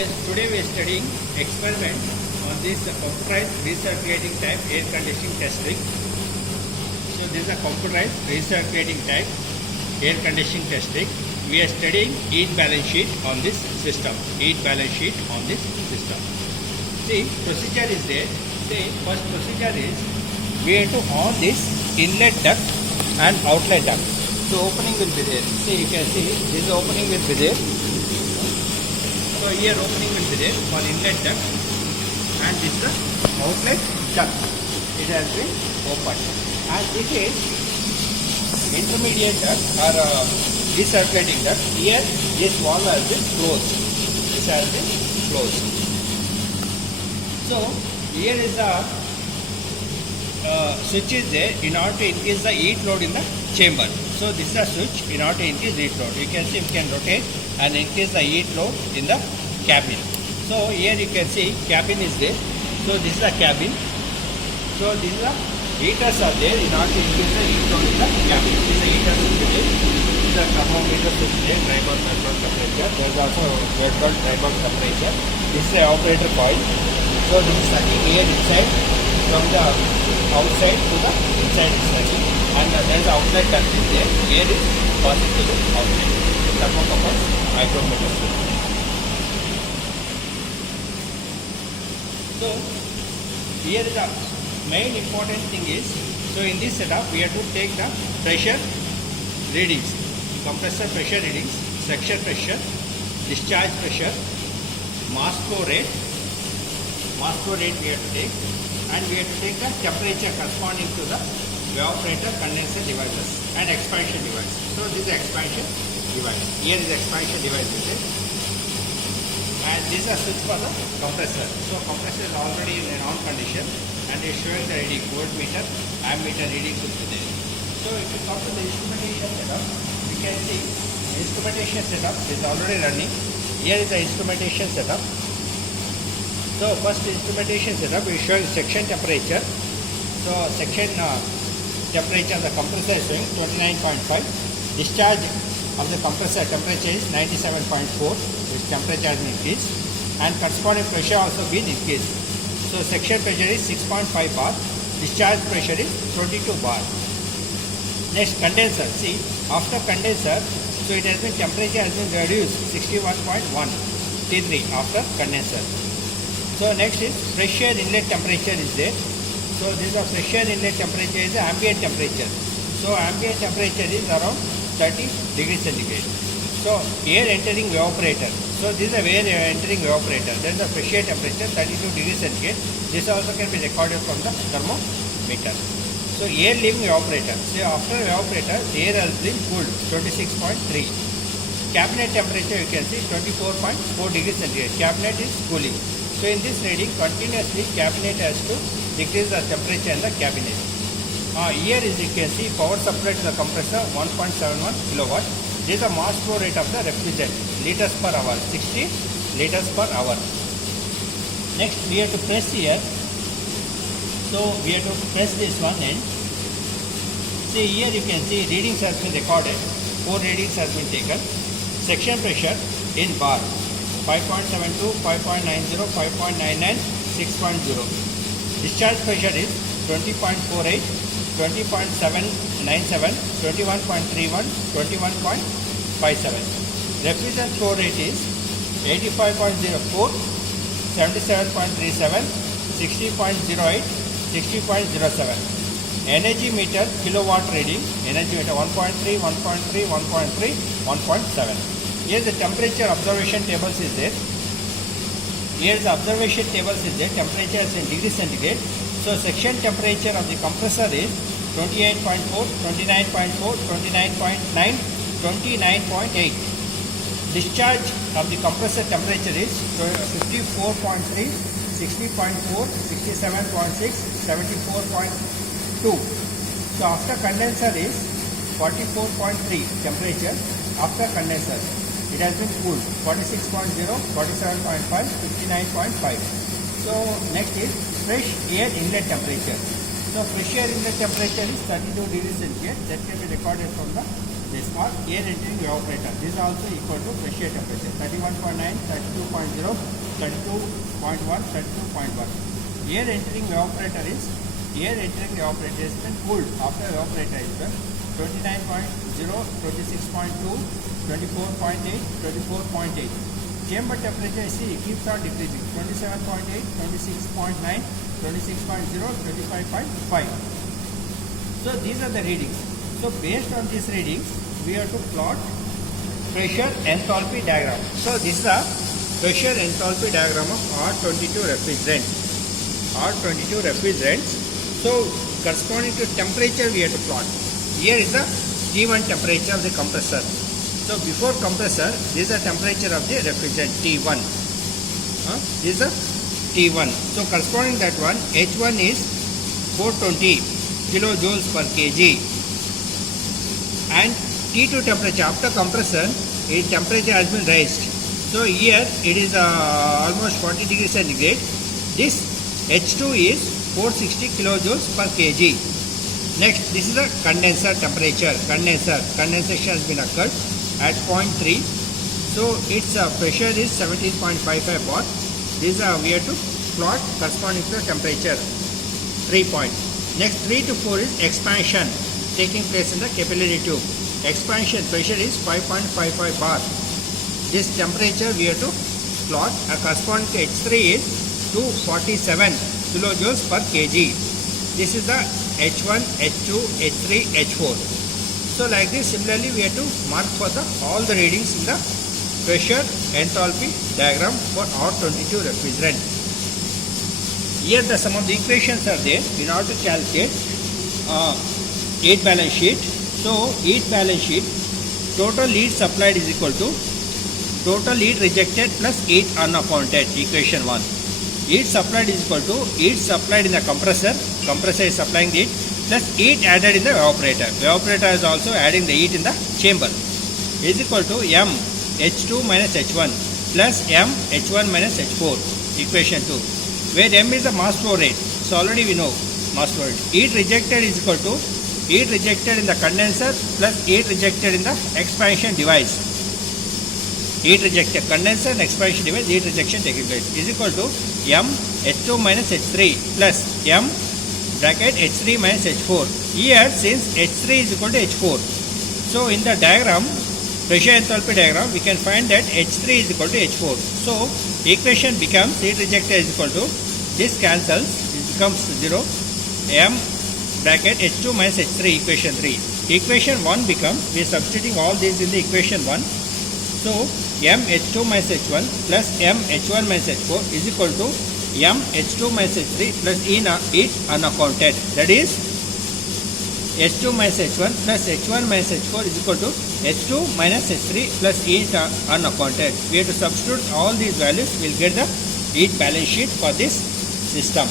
Today we are studying experiment on this computerized recirculating type air conditioning test rig. So this is a computerized recirculating type air conditioning test rig. We are studying heat balance sheet on this system. Heat balance sheet on this system. See, procedure is there. See, first procedure is we have to on this inlet duct and outlet duct. So opening will be there. See, you can see this opening will be there. So here opening will be there for inlet duct and this is the outlet duct. It has been opened and this is intermediate duct or recirculating duct. Here this valve has been closed. This has been closed. So here is the switch is there in order to increase the heat load in the chamber. So this is a switch in order to increase heat load. You can see we can rotate and increase the heat load in the cabin. So here you can see cabin is there. So this is the cabin. So these are heaters are there in order to increase the heat load in the cabin. This is the heater switch there. This is the thermometer switch there, dry bulb temperature. There is also wet bulb dry bulb temperature. This is the operator coil. So this is sucking air inside from the outside to the inside is sucking. And there is outlet duct is there. Air is passing to the outlet. Thermocouple micrometer switch. So here the main important thing is, so in this setup we have to take the pressure readings, compressor pressure readings, suction pressure, discharge pressure, mass flow rate we have to take, and we have to take the temperature corresponding to the evaporator, condenser devices and expansion device. So this is expansion device. Here is expansion device is it. And this is a switch for the compressor. So compressor is already in an on condition and is showing the reading, voltmeter, ammeter readings will be there. So if you come to the instrumentation setup, you can see instrumentation setup is already running. Here is the instrumentation setup. So first instrumentation setup is showing section temperature. So section temperature of the compressor is showing 29.5. Discharge of the compressor temperature is 97.4, which temperature has been increased, and corresponding pressure also been increased. So section pressure is 6.5 bar, discharge pressure is 22 bar. Next, condenser. See, after condenser, so it has been temperature has been reduced 61.1 T3 after condenser. So next is fresh air inlet temperature is there. So this is a fresh air inlet temperature is the ambient temperature. So ambient temperature is around 30 degrees centigrade. So air entering evaporator. So this is a air entering evaporator. There is a fresh air temperature 32 degrees centigrade. This also can be recorded from the thermometer. So air leaving evaporator. So after evaporator, the air has been cooled 26.3. Cabinet temperature you can see 24.4 degrees centigrade. Cabinet is cooling. So in this reading, continuously cabinet has to decrease the temperature in the cabinet. Here is you can see power supply to the compressor 1.71 kilowatt. This is the mass flow rate of the refrigerant, liters per hour, 60 liters per hour. Next we have to press here. So we have to press this one and see here you can see readings has been recorded. 4 readings has been taken. Section pressure in bar 5.72, 5.90, 5.99, 6.0. Discharge pressure is 20.48, 20.797, 21.31, 21.57. Refrigerant flow rate is 85.04, 77.37, 60.08, 60.07. Energy meter kilowatt reading, energy meter 1.3, 1.3, 1.3, 1.7. Here the temperature observation tables is there. Here the observation tables is there. Temperature is in degrees centigrade. So section temperature of the compressor is 28.4, 29.4, 29.9, 29.8. Discharge of the compressor temperature is 54.3, 60.4, 67.6, 74.2. So after condenser is 44.3 temperature after condenser. It has been cooled 46.0, 47.5, 59.5. So next is fresh air inlet temperature. So fresh air inlet temperature is 32 degrees Celsius. That can be recorded from the is for air entering evaporator. This is also equal to fresh air temperature 31.9, 32.0, 32.1, 32.1. Air entering evaporator is been cooled after evaporator is done 29.0, 26.2, 24.8, 24.8. Chamber temperature keeps on decreasing 27.8, 26.9, 26.0, 25.5. So these are the readings. So based on these readings, we have to plot pressure enthalpy diagram. So this is a pressure enthalpy diagram of R22 refrigerant. R22 refrigerants. So corresponding to temperature we have to plot. Here is the T1 temperature of the compressor. So before compressor, this is the temperature of the refrigerant T1. This is a T1. So corresponding that one, H1 is 420 kilojoules per kg. And T2 temperature after compressor, its temperature has been raised. So here it is almost 40 degrees centigrade. This H2 is 460 kilojoules per kg. Next, this is the condenser temperature. Condensation has been occurred at 0.3. So its pressure is 17.55 bar. This we have to plot corresponding to the temperature. 3 point. Next, 3 to 4 is expansion taking place in the capillary tube. Expansion pressure is 5.55 bar. This temperature we have to plot. Corresponding to H3 is 247 kilojoules per kg. This is the H1, H2, H3, H4. So like this, similarly we have to mark for all the readings in the pressure enthalpy diagram for R22 refrigerant. Here some of the equations are there in order to calculate 8 balance sheet. So 8 balance sheet, total heat supplied is equal to total heat rejected plus 8 unaccounted, equation 1. Heat supplied is equal to heat supplied in the compressor is supplying the heat, plus heat added in the evaporator. Evaporator is also adding the heat in the chamber, is equal to M H2 minus H1 plus M H1 minus H4, equation 2, where M is the mass flow rate. So already we know mass flow rate. Heat rejected is equal to heat rejected in the condenser plus heat rejected in the expansion device. Heat rejected condenser and expansion device, heat rejection taking place, is equal to M H2 minus H3 plus M bracket H3 minus H4. Here since H3 is equal to H4, so in the diagram, pressure enthalpy diagram, we can find that H3 is equal to H4. So equation becomes heat rejected is equal to, this cancels, it becomes 0, M bracket H2 minus H3, equation 3. Equation 1 becomes, we are substituting all these in the equation 1. So M H2 minus H1 plus M H1 minus H4 is equal to M H2 minus H3 plus heat unaccounted. That is H2 minus H1 plus H1 minus H4 is equal to H2 minus H3 plus heat unaccounted. We have to substitute all these values, we will get the heat balance sheet for this system.